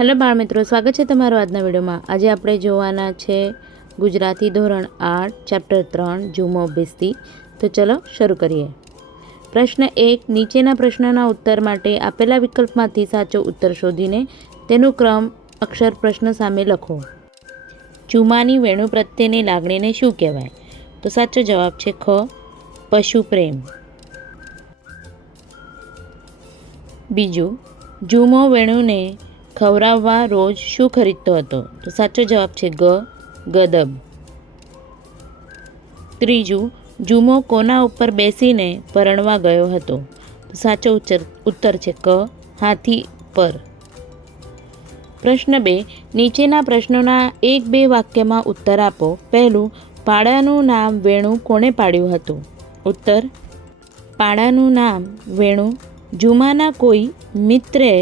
Hello બાળ મિત્રો, સ્વાગત છે તમારું આજના વિડીયોમાં। આજે આપણે જોવાના છે ગુજરાતી ધોરણ 8 ચેપ્ટર 3 જુમો બેસતી। તો ચલો શરૂ કરીએ। પ્રશ્ન 1, નીચેના પ્રશ્નના ઉત્તર માટે આપેલા વિકલ્પમાંથી સાચો ઉત્તર શોધીને તેનો ક્રમ અક્ષર પ્રશ્ન સામે લખો। જુમાની વેણુ પ્રત્યેની લાગણીને શું કહેવાય? તો સાચો જવાબ છે ખ, પશુ પ્રેમ। બીજું, જુમો વેણુને ખવડાવવા રોજ શું ખરીદતો હતો? તો સાચો જવાબ છે ગ, ગદબ। ત્રીજું, જુમો કોના ઉપર બેસીને પરણવા ગયો હતો? તો સાચો ઉત્તર છે ક, હાથી પર। પ્રશ્ન 2, નીચેના પ્રશ્નોના 1-2 વાક્યમાં ઉત્તર આપો। પહેલું, પાડાનું નામ વેણુ કોણે પાડ્યું હતું? ઉત્તર, પાડાનું નામ વેણુ જુમાના કોઈ મિત્રએ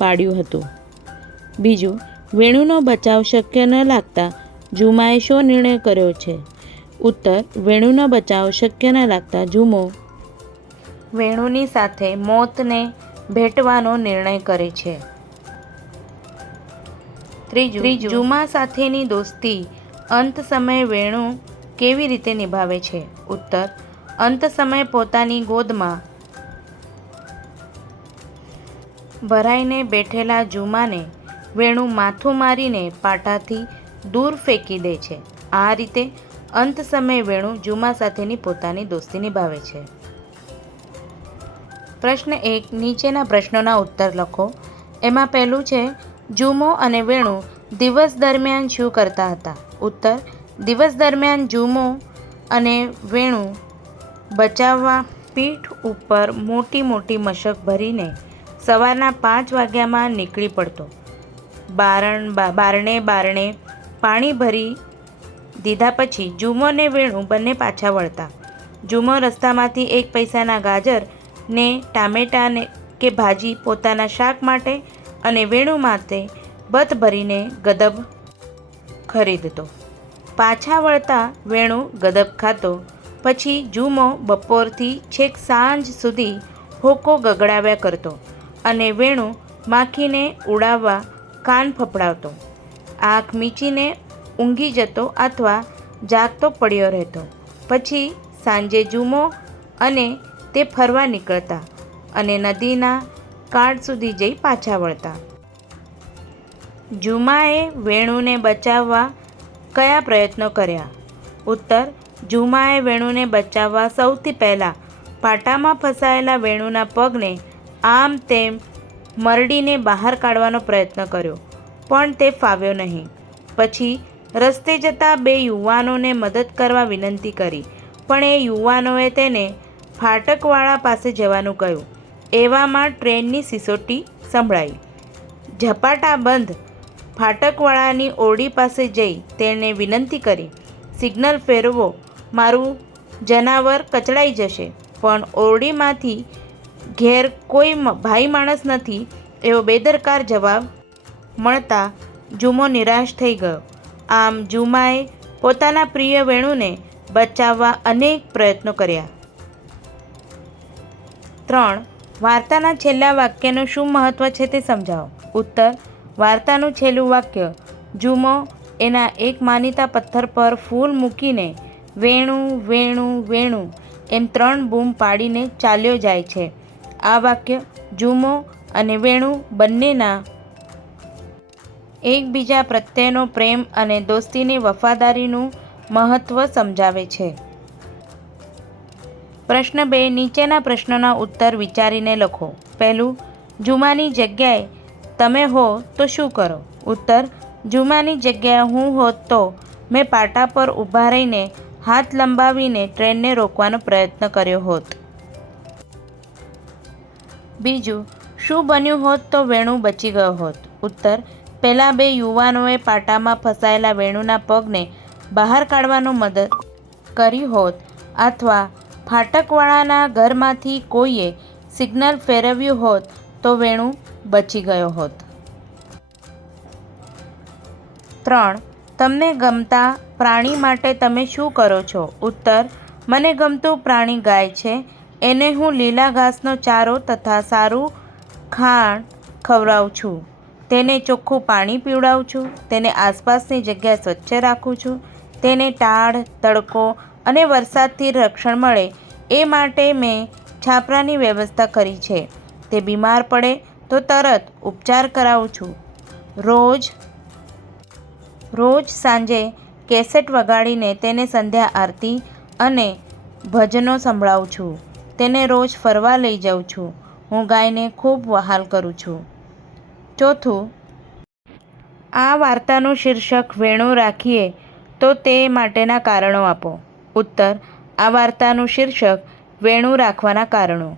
પાડ્યું હતું। બીજું, વેણુનો બચાવ શક્ય ન લાગતા જુમાએ શો નિર્ણય કર્યો છે? ઉત્તર, વેણુનો બચાવ શક્ય ન લાગતા જુમો વેણુની સાથે મોતને ભેટવાનો નિર્ણય કરે છે। ત્રીજું, જુમા સાથેની દોસ્તી અંત સમયે વેણુ કેવી રીતે નિભાવે છે? ઉત્તર, અંત સમયે પોતાની ગોદમાં ભરાઈને બેઠેલા જુમાને વેણુ માથું મારીને પાટાથી દૂર ફેંકી દે છે। આ રીતે અંત સમયે વેણુ જુમા સાથેની પોતાની દોસ્તી નિભાવે છે। પ્રશ્ન 1, નીચેના પ્રશ્નોના ઉત્તર લખો। એમાં પહેલું છે, જુમો અને વેણુ દિવસ દરમિયાન શું કરતા હતા? ઉત્તર, દિવસ દરમિયાન જુમો અને વેણુ બચાવવા પીઠ ઉપર મોટી મોટી મશક ભરીને સવારના 5 વાગ્યામાં નીકળી પડતો। બારણે પાણી ભરી દીધા પછી જુમો ને વેણુ બંને પાછા વળતા। જુમો રસ્તામાંથી 1 પૈસાના ગાજર ને ટામેટાં કે ભાજી પોતાના શાક માટે અને વેણુ માટે બથ ભરીને ગદબ ખરીદતો। પાછા વળતા વેણુ ગદબ ખાતો। પછી જુમો બપોરથી છેક સાંજ સુધી હોકો ગગડાવ્યા કરતો અને વેણુ માખીને ઉડાવવા કાન ફફડાવતો, આંખ મીચીને ઊંઘી જતો અથવા જાગતો પડ્યો રહેતો। પછી સાંજે જુમો અને તે ફરવા નીકળતા અને નદીના કાંઠ સુધી જઈ પાછા વળતા। જુમાએ વેણુને બચાવવા કયા પ્રયત્નો કર્યા? ઉત્તર, જુમાએ વેણુને બચાવવા સૌથી પહેલાં પાટામાં ફસાયેલા વેણુના પગને આમ તેમ મરડીને બહાર કાઢવાનો પ્રયત્ન કર્યો, પણ તે ફાવ્યો નહીં। પછી રસ્તે જતા 2 યુવાનોને મદદ કરવા વિનંતી કરી, પણ એ યુવાનોએ તેને ફાટકવાળા પાસે જવાનું કહ્યું। એવામાં ટ્રેનની સિસોટી સંભળાઈ। ઝપાટાબંધ ફાટકવાળાની ઓરડી પાસે જઈ તેણે વિનંતી કરી, સિગ્નલ ફેરવો, મારું જનાવર કચડાઈ જશે। પણ ઓરડીમાંથી ઘેર કોઈ ભાઈ માણસ નથી એવો બેદરકાર જવાબ મળતા જુમો નિરાશ થઈ ગયો। આમ જુમાએ પોતાના પ્રિય વેણુને બચાવવા અનેક પ્રયત્નો કર્યા। 3, વાર્તાના છેલ્લા વાક્યનું શું મહત્વ છે તે સમજાવો। ઉત્તર, વાર્તાનું છેલ્લું વાક્ય, જુમો એના એક માનીતા પથ્થર પર ફૂલ મૂકીને વેણુ વેણુ વેણુ એમ 3 બૂમ પાડીને ચાલ્યો જાય છે। આ વાક્ય જુમો અને વેણુ બંનેના એકબીજા પ્રત્યેનો પ્રેમ અને દોસ્તીની વફાદારીનું મહત્વ સમજાવે છે। પ્રશ્ન 2, નીચેના પ્રશ્નોના ઉત્તર વિચારીને લખો। પહેલું, જુમાની જગ્યાએ તમે હો તો શું કરો? ઉત્તર, જુમાની જગ્યાએ હું હોત તો મેં પાટા પર ઊભા રહીને હાથ લંબાવીને ટ્રેનને રોકવાનો પ્રયત્ન કર્યો હોત। બીજું, શું બન્યું હોત તો વેણુ બચી ગયો હોત? ઉત્તર, પહેલાં 2 યુવાનોએ પાટામાં ફસાયેલા વેણુના પગને બહાર કાઢવામાં મદદ કરી હોત અથવા ફાટકવાળાના ઘરમાંથી કોઈએ સિગ્નલ ફેરવ્યું હોત તો વેણુ બચી ગયો હોત। 3, તમને ગમતા પ્રાણી માટે તમે શું કરો છો? ઉત્તર, મને ગમતું પ્રાણી ગાય છે। એને હું લીલા ઘાસનો ચારો તથા સારું ખાણ ખવડાવું છું। તેને ચોખ્ખું પાણી પીવડાવું છું, તેને આસપાસની જગ્યા સ્વચ્છ રાખું છું, તેને ટાઢ, તડકો અને વરસાદથી રક્ષણ મળે એ માટે મેં છાપરાની વ્યવસ્થા કરી છે. તે બીમાર પડે તો તરત ઉપચાર કરાવું છું. રોજ સાંજે કેસેટ વગાડીને તેને સંધ્યા આરતી અને ભજનો સંભળાવું છું. તેને રોજ ફરવા લઈ જાઉં છું. હું ગાયને ખૂબ વહાલ કરું છું. ચોથું, આ વાર્તાનું શીર્ષક વેણુ રાખીએ તો તે માટેના કારણો આપો. ઉત્તર: આ વાર્તાનું શીર્ષક વેણુ રાખવાના કારણો.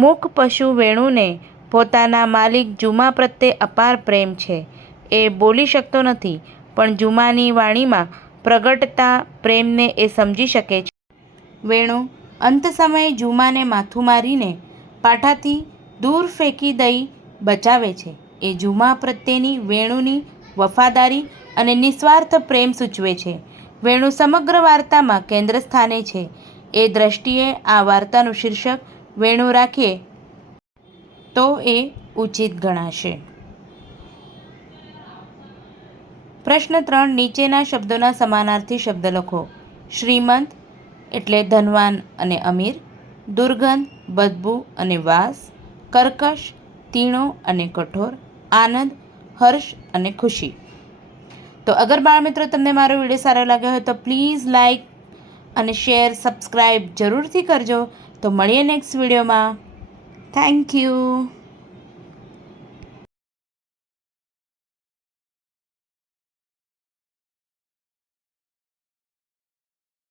મૂક પશુ વેણુને પોતાના માલિક જુમા પ્રત્યે અપાર પ્રેમ છે. એ બોલી શકતો નથી, પણ જુમાની વાણીમાં પ્રગટતા પ્રેમને એ સમજી શકે છે. વેણુ અંત સમયે જુમાને માથું મારીને પાટાથી દૂર ફેંકી દઈ બચાવે છે. એ જુમા પ્રત્યેની વેણુની વફાદારી અને નિસ્વાર્થ પ્રેમ સૂચવે છે. વેણુ સમગ્ર વાર્તામાં કેન્દ્ર સ્થાને છે. એ દ્રષ્ટિએ આ વાર્તાનું શીર્ષક વેણુ રાખીએ તો એ ઉચિત ગણાશે. પ્રશ્ન 3. નીચેના શબ્દોના સમાનાર્થી શબ્દ લખો. શ્રીમંત એટલે ધનવાન અને અમીર, દુર્ગંધ બદબૂ અને વાસ, કર્કશ તીણો અને કઠોર, આનંદ હર્ષ અને ખુશી. તો અગર બાળમિત્રો તમને મારો વિડીયો સારો લાગ્યો હોય તો પ્લીઝ લાઈક અને શેર, સબસ્ક્રાઈબ જરૂરથી કરજો. તો મળીએ નેક્સ્ટ વિડીયોમાં. Thank you.